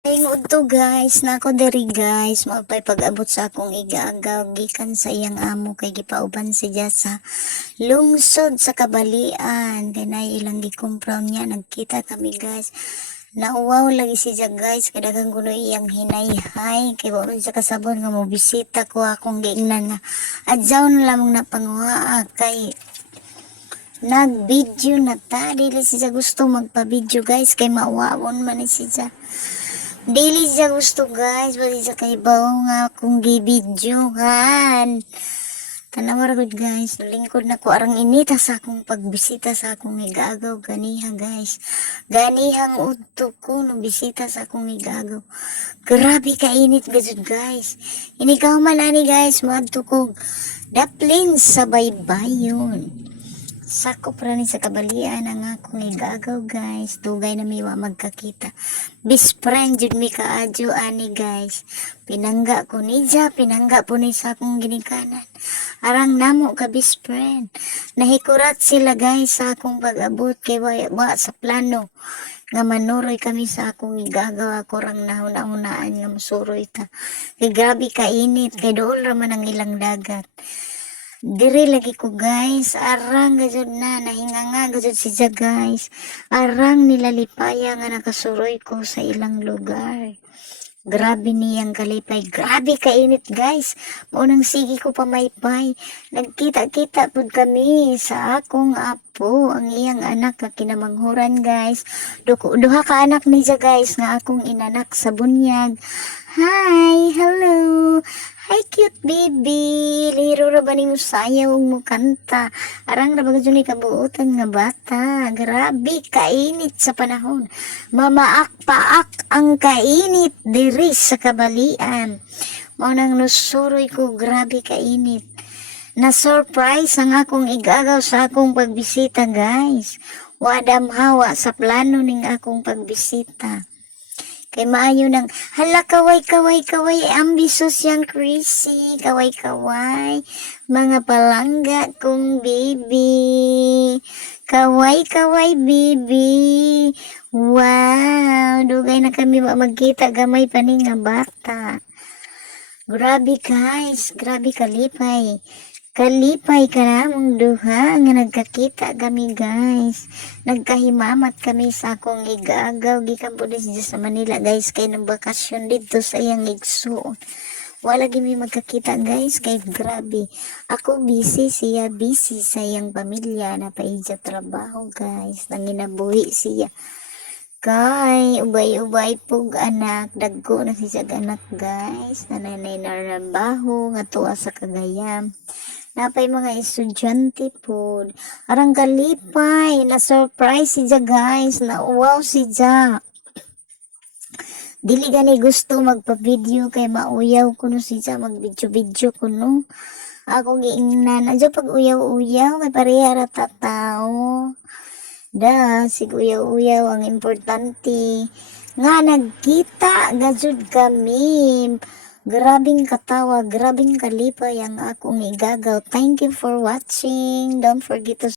Ingod to guys, nako diri guys, mapay pag-abot sa akong igaagaw gikan sa iyang amo kay gipauban siya sa lungsod sa Kabalian. Kay na ilang gikumpram niya, nagkita kami guys. Nauwaw lagi siya guys, kadagang kuno iyang hinayhay kay wala siya kasabon nga mo bisita ko akong giingnan nga. Adjaw na lamang na panguha kay nag-video na ta, dili siya gusto magpa-video guys kay mawawon man ni siya. Dili siya gusto guys, wali siya kay bawo nga kung gibidyohan. Tanawar gud guys, lingkod na ko arang inita sa akong pagbisita sa akong igagaw ganiha guys. Ganihang udto ko no bisita sa akong igagaw. Grabe ka init gud guys. Inikaw man ani guys, moadto ko daplin sa baybayon. Sakop ra ni sa Kabalian ang akong igagaw guys. Dugay na miwa magkakita. Best friend jud mi kaadyo ani guys. Pinangga ko ni Ja, pinangga po ni sa akong ginikanan. Arang namo ka best friend. Nahikurat sila guys sa akong pag-abot kay wa sa plano nga manuroy kami sa akong igagaw. Ako rang nahuna-hunaan nga masuroy ta. Kay grabe ka init, kay dool ra man ang ilang dagat. Diri lagi ko guys, arang gajud na, nahinganga gajud siya guys. Arang nilalipaya nga nakasuroy ko sa ilang lugar. Grabe niyang kalipay, grabe kainit guys. Unang sige ko pamaypay. Nagkita-kita pud kami sa akong apo, ang iyang anak nga kinamanghuran guys. Duha ka anak niya guys nga akong inanak sa bunyag. Hi, hello. Hi cute baby, liro ra ba nimo sayaw mo kanta? Arang ra ba gud ni kabuotan nga bata? Grabe kainit sa panahon. Mamaak-paak ang kainit diri sa Kabalian. Mao nang nusuroy ko, grabe kainit. Na surprise ang akong igagaw sa akong pagbisita guys. Wadam hawa sa plano ning akong pagbisita. Kay maayo nang, hala kaway, ambitious yang Chrissy, kaway, mga palangga kong baby, kaway, baby, wow, dugay na kami magkita, gamay pa ni nga bata. Grabe guys, grabe kalipay ka namong duha nga nagkakita kami guys. Nagkahimamat kami sa akong igagaw gikan po sa Manila guys kay nang bakasyon dito sa iyang igsuon. Wala gimi magkakita guys kay grabe. Ako busy, siya busy sa iyang pamilya na paidya trabaho guys. Nanginabuhi siya. Kay ubay-ubay pug anak, dagko na siya anak guys. Nanay na trabaho nga tuwa sa Cagayan. Napay mga estudyante po. Arang kalipay, na-surprise siya guys, na wow siya. Dili gani gusto magpa-video kay mauyaw ko no siya, mag-video-video ko no. Ako giingnan, adyo pag uyaw-uyaw, kay pareha ra tao. Sig uyaw-uyaw ang importante. Nga nagkita, gajud kami. Grabing katawa, grabing kalipay ang akong igagaw. Thank you for watching. Don't forget to